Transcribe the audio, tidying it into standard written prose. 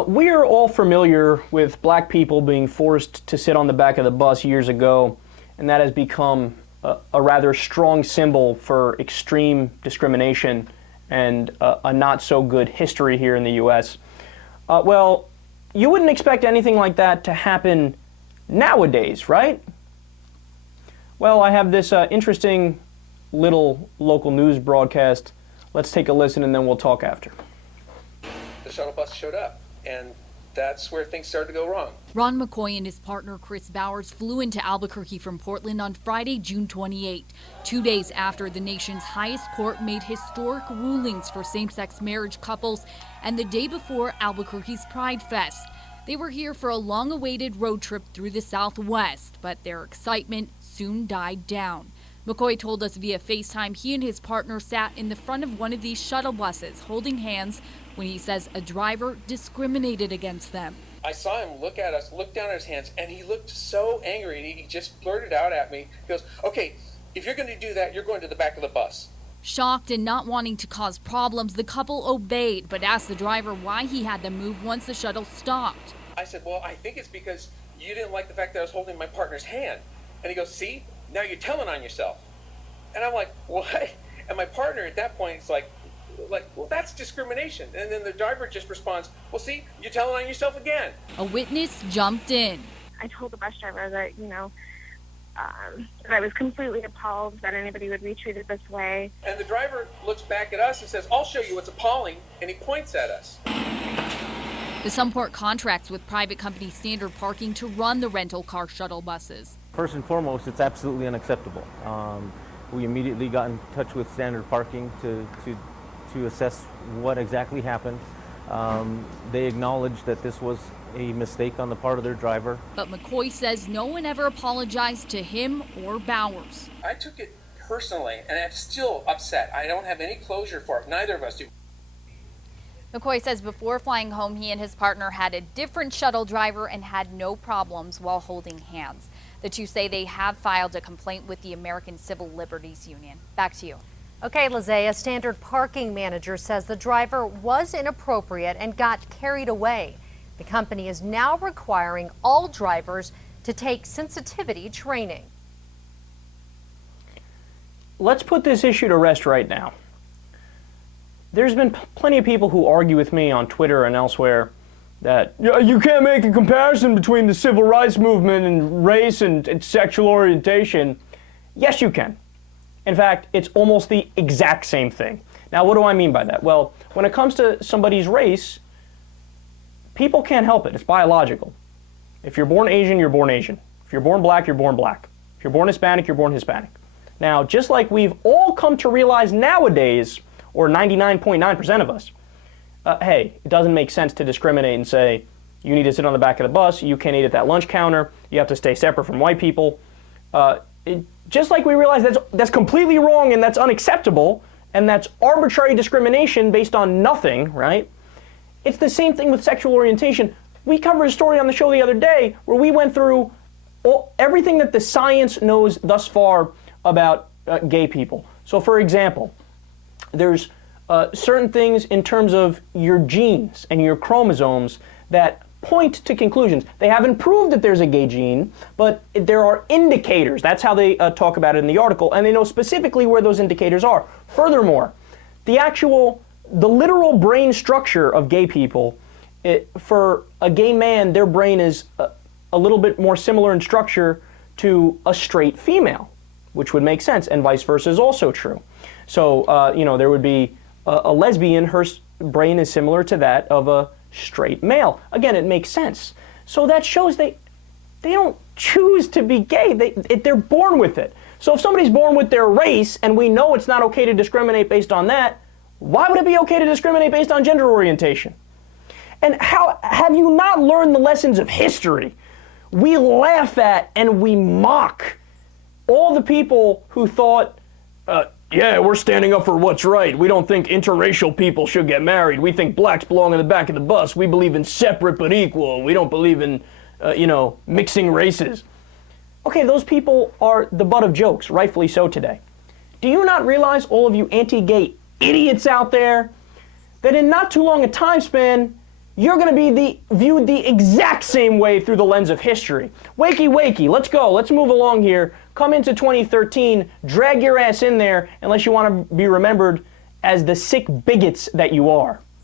We're all familiar with black people being forced to sit on the back of the bus years ago, and that has become a rather strong symbol for extreme discrimination and a not so good history here in the U.S. Well, you wouldn't expect anything like that to happen nowadays, right? Well, I have this interesting little local news broadcast. Let's take a listen and then we'll talk after. The shuttle bus showed up, and that's where things started to go wrong. Ron McCoy and his partner Chris Bowers flew into Albuquerque from Portland on Friday, June 28, 2 days after the nation's highest court made historic rulings for same-sex marriage couples, and the day before Albuquerque's PrideFest. They were here for a long-awaited road trip through the Southwest, but their excitement soon died down. McCoy told us via FaceTime he and his partner sat in the front of one of these shuttle buses holding hands when he says a driver discriminated against them. I saw him look at us, look down at his hands, and he looked so angry, and he just blurted out at me. He goes, "Okay, if you're going to do that, you're going to the back of the bus." Shocked and not wanting to cause problems, the couple obeyed, but asked the driver why he had them move once the shuttle stopped. I said, "Well, I think it's because you didn't like the fact that I was holding my partner's hand." And he goes, "See, now you're telling on yourself." And I'm like, "What?" And my partner at that point is like, well, that's discrimination. And then the driver just responds, "Well, see, you're telling on yourself again." A witness jumped in. I told the bus driver that, that I was completely appalled that anybody would be treated this way. And the driver looks back at us and says, "I'll show you what's appalling," and he points at us. The Sunport contracts with private company Standard Parking to run the rental car shuttle buses. First and foremost, it's absolutely unacceptable. We immediately got in touch with Standard Parking to assess what exactly happened. They acknowledged that this was a mistake on the part of their driver. But McCoy says no one ever apologized to him or Bowers. I took it personally, and I'm still upset. I don't have any closure for it. Neither of us do. McCoy says before flying home, he and his partner had a different shuttle driver and had no problems while holding hands. The two say they have filed a complaint with the American Civil Liberties Union. Back to you. Okay, Lizzie, a Standard Parking manager says the driver was inappropriate and got carried away. The company is now requiring all drivers to take sensitivity training. Let's put this issue to rest right now. There's been plenty of people who argue with me on Twitter and elsewhere that you can't make a comparison between the civil rights movement and race and sexual orientation. Yes, you can. In fact, it's almost the exact same thing. Now, what do I mean by that? Well, when it comes to somebody's race, people can't help it. It's biological. If you're born Asian, you're born Asian. If you're born black, you're born black. If you're born Hispanic, you're born Hispanic. Now, just like we've all come to realize nowadays, or 99.9% of us, hey, it doesn't make sense to discriminate and say, you need to sit on the back of the bus, you can't eat at that lunch counter, you have to stay separate from white people. Just like we realize that's completely wrong and that's unacceptable, and that's arbitrary discrimination based on nothing, right? It's the same thing with sexual orientation. We covered a story on the show the other day where we went through everything that the science knows thus far about gay people. So for example, there's certain things in terms of your genes and your chromosomes that point to conclusions. They haven't proved that there's a gay gene, but there are indicators. That's how they talk about it in the article, and they know specifically where those indicators are. Furthermore, the literal brain structure of gay people, for a gay man, their brain is a little bit more similar in structure to a straight female, which would make sense, and vice versa is also true. So, there would be a lesbian, her brain is similar to that of a straight male. Again, it makes sense. So that shows they don't choose to be gay. They're born with it. So if somebody's born with their race and we know it's not okay to discriminate based on that, why would it be okay to discriminate based on gender orientation? And how have you not learned the lessons of history? We laugh at and we mock all the people who thought, yeah, we're standing up for what's right. We don't think interracial people should get married. We think blacks belong in the back of the bus. We believe in separate but equal. We don't believe in, mixing races. Okay, those people are the butt of jokes, rightfully so today. Do you not realize, all of you anti-gay idiots out there, that in not too long a time span, you're going to be viewed the exact same way through the lens of history. Wakey, wakey, let's go. Let's move along here. Come into 2013, drag your ass in there unless you want to be remembered as the sick bigots that you are.